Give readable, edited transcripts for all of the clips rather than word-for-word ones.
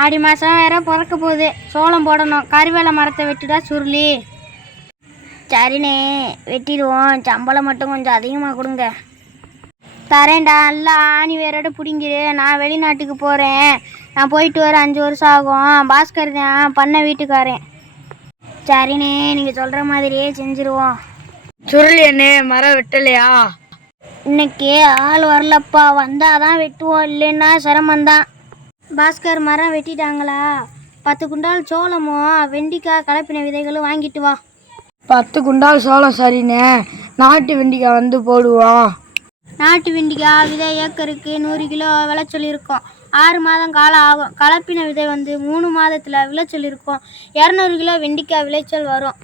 ஆடி மாதம் வேற பிறக்க போகுது, சோளம் போடணும். கருவேல மரத்தை வெட்டுடா சுருளி. சரிண்ணே, வெட்டிடுவோம். சம்பளம் மட்டும் கொஞ்சம் அதிகமாக கொடுங்க. தரேன்டா, நல்லா ஆணி வேரோட பிடிங்கிரு. நான் வெளிநாட்டுக்கு போகிறேன். நான் போயிட்டு வர 5 வருஷம் ஆகும். பாஸ்கர் தான் பண்ண வீட்டுக்காரன். சரிண்ணே, நீங்கள் சொல்கிற மாதிரியே செஞ்சுருவோம். சுருளி அண்ணே, மரம் வெட்டலையா? இன்னைக்கு ஆள் வரலப்பா, வந்தாதான் வெட்டுவோம், இல்லைன்னா சிரமந்தான். பாஸ்கர் மரம் வெட்டிட்டாங்களா? 10 குண்டால் சோளமும் வெண்டிக்காய் கலப்பின விதைகளும் வாங்கிட்டு வா. 10 குண்டால் சோளம் சரிண்ணே. நாட்டு வெண்டிக்காய் வந்து போடுவோம். நாட்டு வெண்டிக்காய் விதை ஏக்கருக்கு 100 கிலோ விளைச்சல் இருக்கும். 6 மாதம் காலம் ஆகும். கலப்பின விதை வந்து 3 மாதத்தில் விளைச்சல் இருக்கும். 200 கிலோ வெண்டிக்காய் விளைச்சல் வரும்.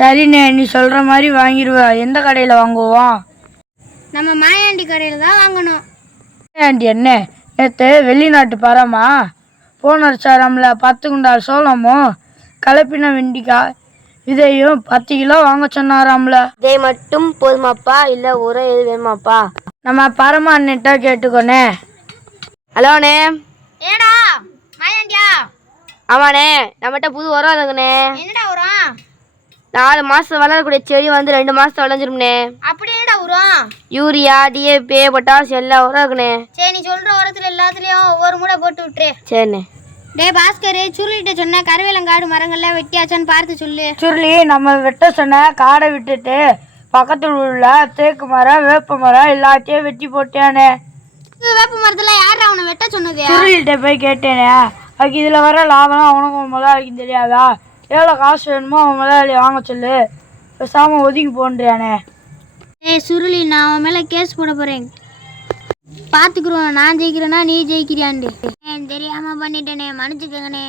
சரிண்ணே, நீ சொல்கிற மாதிரி வாங்கிடுவேன். எந்த கடையில் வாங்குவோம்? நம்ம மாயாண்டி கடையில் தான் வாங்கணும். மாயாண்டி என்ன, நேற்று வெளிநாட்டு பரமா போன சாரம்ல 10 குண்டால் சோளமும் கலப்பின வெண்டிக்காய் விதையும் 10 கிலோ வாங்க சொன்னாராம்ல. இதை மட்டும் போதுமாப்பா, இல்லை உரம் எது வேணுமாப்பா? நம்ம பரமா அண்ணன்ட்ட கேட்டுக்கோனே. ஹலோண்ணே. ஏடா மாயாண்டியா? ஆமாண்ணே, நம்மகிட்ட புது உரம் இருக்குண்ணே. என்னடா உரம்? 4 மாதம் வளரக்கூடிய செடி வந்து 2 மாதம் விளைஞ்சிரும்ண்ணே. அப்படி என்னடா உரம்? யூரியா, டிஏபி, பொட்டாஸ் எல்லா உரம் இருக்குண்ணே. சரி, நீ சொல்கிற உரத்தில் எல்லாத்துலேயும் ஒவ்வொரு மூடை போட்டு விட்டுரு. சரிண்ணே. டே பாஸ்கர், சுருளிட்ட சொன்ன கருவேலங்காடு மரங்கள்லாம் வெட்டியாச்சான்னு பார்த்து சொல்லு. சுருளி, நம்ம வெட்ட சொன்ன காடை விட்டுட்டு பக்கத்தில் உள்ள தேக்கு மரம், வேப்ப மரம் எல்லாத்தையும் வெட்டி போட்டேனே. வேப்ப மரத்தில் யார் அவனை வெட்ட சொன்னது? சுருளிகிட்ட போய் கேட்டேனே. அதுக்கு இதில் வர லாபம் அவனுக்கு முதலாளிக்கும் தெரியாதா? எவ்வளோ காசு வேணுமோ அவன் முதலாளி வாங்க சொல்லு, பேசாமல் ஒதுங்கி போன்றியானே. ஏய் சுருளி, நான் அவன் மேலே கேஸ் போட போகிறேன். பார்த்துக்குருவோம், நான் ஜெயிக்கிறேன்னா நீ ஜெயிக்கிறியாண்டு. தெரியாமல் பண்ணிட்டேனே, மன்னிச்சுக்கங்கண்ணே.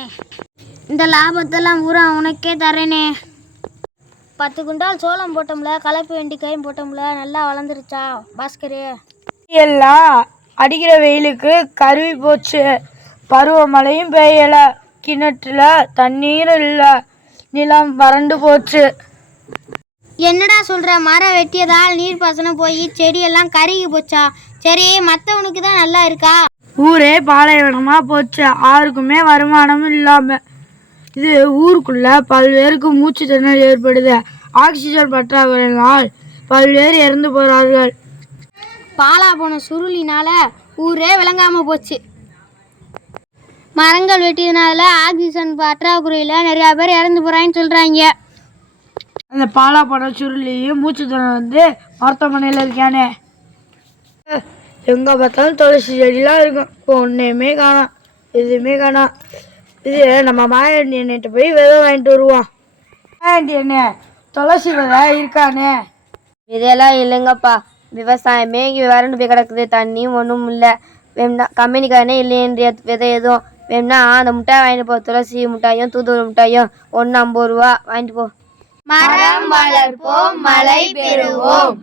இந்த லாபத்தெல்லாம் பூரா உனக்கே தரேனே. 10 குண்டால் சோளம் போட்டோம்ல, கலப்பு வெண்டிக்காயும் போட்டோம்ல, நல்லா வளர்ந்துருச்சா பாஸ்கரு? எல்லாம் அடிக்கிற வெயிலுக்கு கருவி போச்சு. பருவமழையும் பெய்யலை, கிணற்றுல தண்ணீர் இல்லை, நிலம் வறண்டு போச்சு. என்னடா சொல்கிற? மரம் வெட்டியதால் நீர் பாசனம் போய் செடியெல்லாம் கருகி போச்சா? சரி, மற்றவனுக்கு தான் நல்லா இருக்கா? ஊரே பாலைவனமாக போச்சு, யாருக்குமே வருமானமும் இல்லாமல். இது ஊருக்குள்ள பல்வேறுக்கு மூச்சு திணறல் ஏற்படுது. ஆக்சிஜன் பற்றாக்குறையினால் பல்வேறு இறந்து போகிறார்கள். பாலா போன சுருளினால ஊரே விளங்காமல் போச்சு. மரங்கள் வெட்டியதுனால ஆக்சிஜன் பற்றாக்குறையில் நிறையா பேர் இறந்து போகிறாங்கன்னு சொல்கிறாங்க. அந்த பாலா போன சுருளியும் மூச்சு திணறல் வந்து மருத்துவமனையில் இருக்கானே. எங்கே பார்த்தாலும் துளசி செடிலாம் இருக்கும், இப்போ ஒன்றையுமே காணோம், எதுவுமே காணோம். இது நம்ம மாயாண்டி எண்ணெய்கிட்ட போய் விதை வாங்கிட்டு வருவோம். மாயாண்டி எண்ணெய், துளசி விதை இருக்கானே? இதெல்லாம் இல்லைங்கப்பா, விவசாயமே வறண்டு போய் கிடக்குது, தண்ணியும் ஒன்றும் இல்லை. வேணும்னா கம்பெனிக்காரனே இல்லைன்ற விதை எதுவும் வேணும்னா அந்த மிட்டாய் வாங்கிட்டு போ. துளசி மிட்டாயும் தூதுவளை மிட்டாயும் 1 50 ரூபா வாங்கிட்டு போ. மரம் வளர்ப்போம், மழை பெறுவோம்.